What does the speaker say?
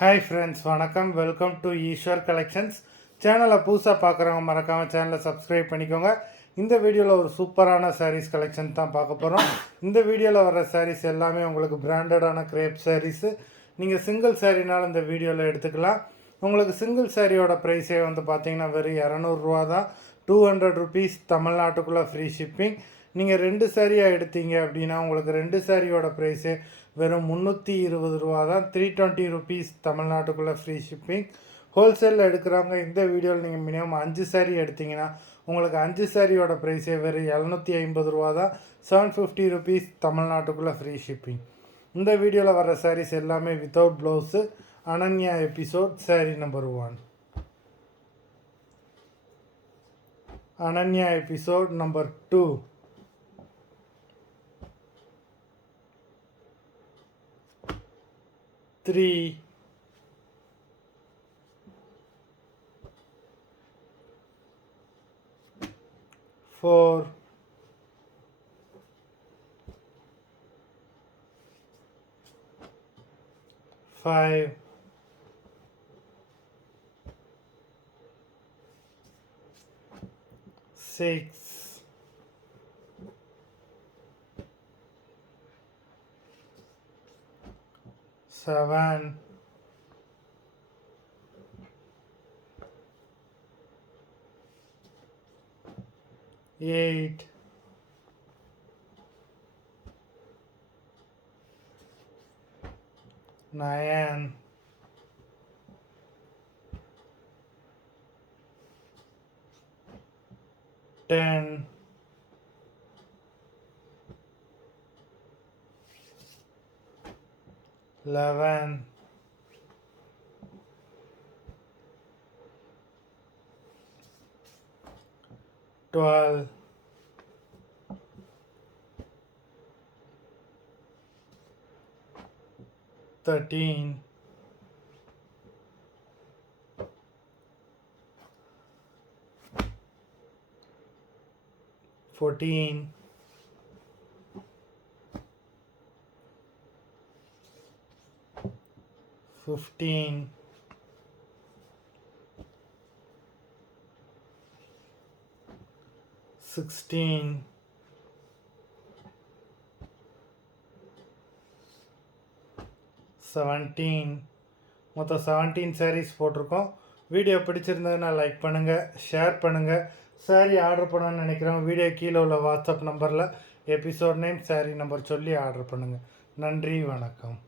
Hi friends, வணக்கம். Welcome to Eswar collections. சேனலை புதுசாக பார்க்குறவங்க மறக்காமல் சேனலை சப்ஸ்கிரைப் பண்ணிக்கோங்க. இந்த வீடியோவில் ஒரு சூப்பரான சாரீஸ் கலெக்ஷன் தான் பார்க்க போகிறோம். இந்த வீடியோவில் வர சாரீஸ் எல்லாமே உங்களுக்கு பிராண்டடான கிரேப் சாரீஸு. நீங்கள் சிங்கிள் சாரீனாலும் இந்த வீடியோவில் எடுத்துக்கலாம். உங்களுக்கு சிங்கிள் சாரியோட ப்ரைஸே வந்து பார்த்தீங்கன்னா வெறும் 200 தான். 200 ருபீஸ் தமிழ்நாட்டுக்குள்ளே ஃப்ரீ ஷிப்பிங். நீங்கள் 2 சாரியாக எடுத்தீங்க அப்படின்னா உங்களுக்கு 2 சாரியோட ப்ரைஸே வெறும் 320 தான். 320 ருபீஸ் தமிழ்நாட்டுக்குள்ளே ஃப்ரீ ஷிப்பிங். ஹோல்சேலில் எடுக்கிறவங்க இந்த வீடியோவில் நீங்கள் மினிமம் 5 சாரீ எடுத்திங்கன்னா உங்களுக்கு 5 சாரியோட ப்ரைஸே வெறும் 750 தான். 750 ருபீஸ் தமிழ்நாட்டுக்குள்ளே ஃப்ரீ ஷிப்பிங். இந்த வீடியோவில் வர சாரீஸ் எல்லாமே வித்தவுட் ப்ளவுஸு. அனன்யா எபிசோட் சாரீ நம்பர் 1. Ananya episode number 2. 3, 4, 5, 6, 7, 8, 9, 10, 11, 12, 13, 14, 15, 16, 17. மொத்தம் 17 சாரீஸ் போட்டிருக்கோம். வீடியோ பிடிச்சிருந்ததுன்னா லைக் பண்ணுங்கள், ஷேர் பண்ணுங்கள். சாரீ ஆர்டர் பண்ணணும்னு நினைக்கிறவங்க வீடியோ கீழே உள்ள வாட்ஸ்அப் நம்பரில் எபிசோட் நேம், சாரீ நம்பர் சொல்லி ஆர்டர் பண்ணுங்கள். நன்றி, வணக்கம்.